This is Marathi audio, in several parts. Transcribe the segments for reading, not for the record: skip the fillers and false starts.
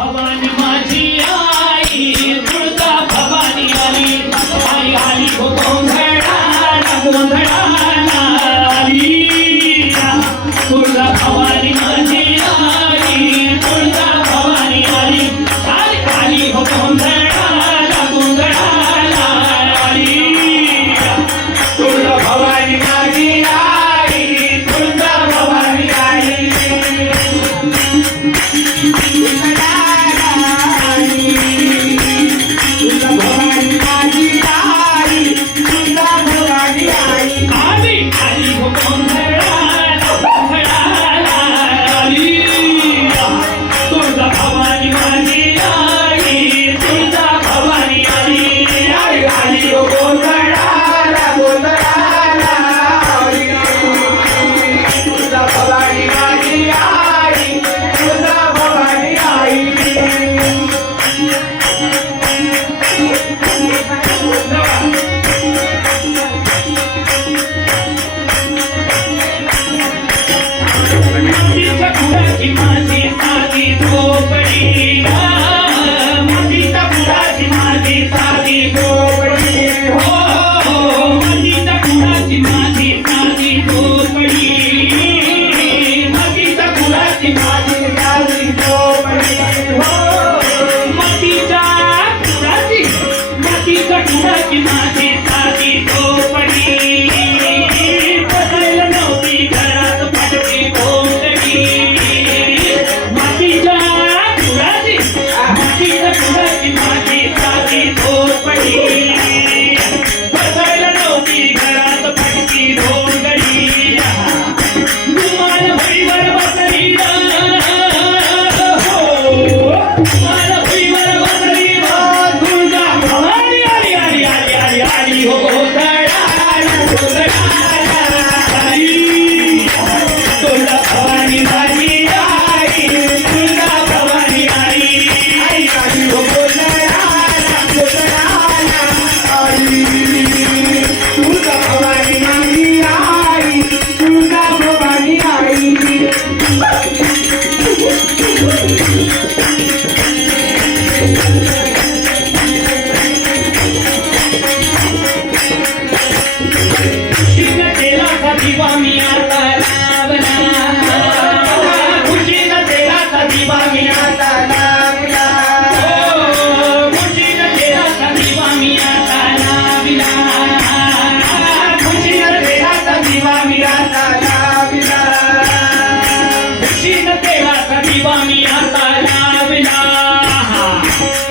भवानी माझी आई तुळजा भवानी आली आई आली हो गोंधळाला गोंधळाला आली तुळजा भवानी माझी आई तुळजा भवानी आली आली आली हो गोंधळाला गोंधळाला आली तुळजा भवानी माझी आई तुळजा भवानी आली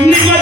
निघ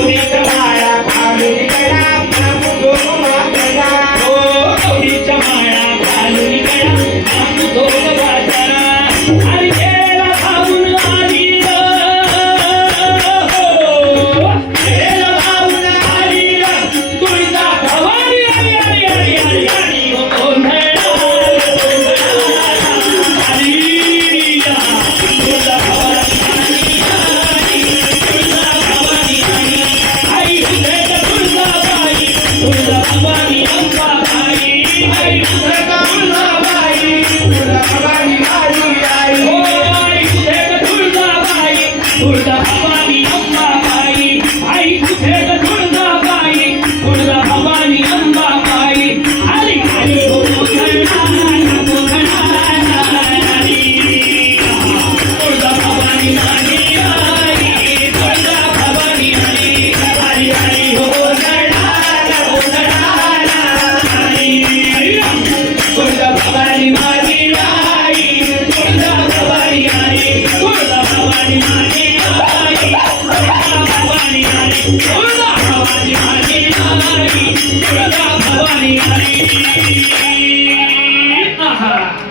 गौरीच्या माळा घालून गळा नाचतो वाजरा हो गौरीच्या माळा घालून गळा नाचतो वाजरा आणि गेला खाऊन आली ग गेला खाऊन आली ग तुळजा भवानी आली आली आली आली आली हो गोंधळा आली या तुळजा भवानी आली तुळजा भवानी आली आई तुझ्या तुळजाबाई तुळजाभवानी अंबाबाई आई तुझ्या तुळजाबाई तुळजाभवानी माझी आई हो आई तुझ्या तुळजाबाई तुळजाभवानी अंबाबाई आई तुझ्या तुळजाबाई तुळजाभवानी अंबाबाई आली आली हो गोंधळा आली तुळजाभवानी माझी आई तुळजाभवानी आली आली आली हो गोंधळा आली तुळजाभवानी माझी आई तुळजाभवानी आली तुळजाभवानी माझी आई तुळजाभवानी आली तुळजाभवानी माझी आई तुळजाभवानी आली आहा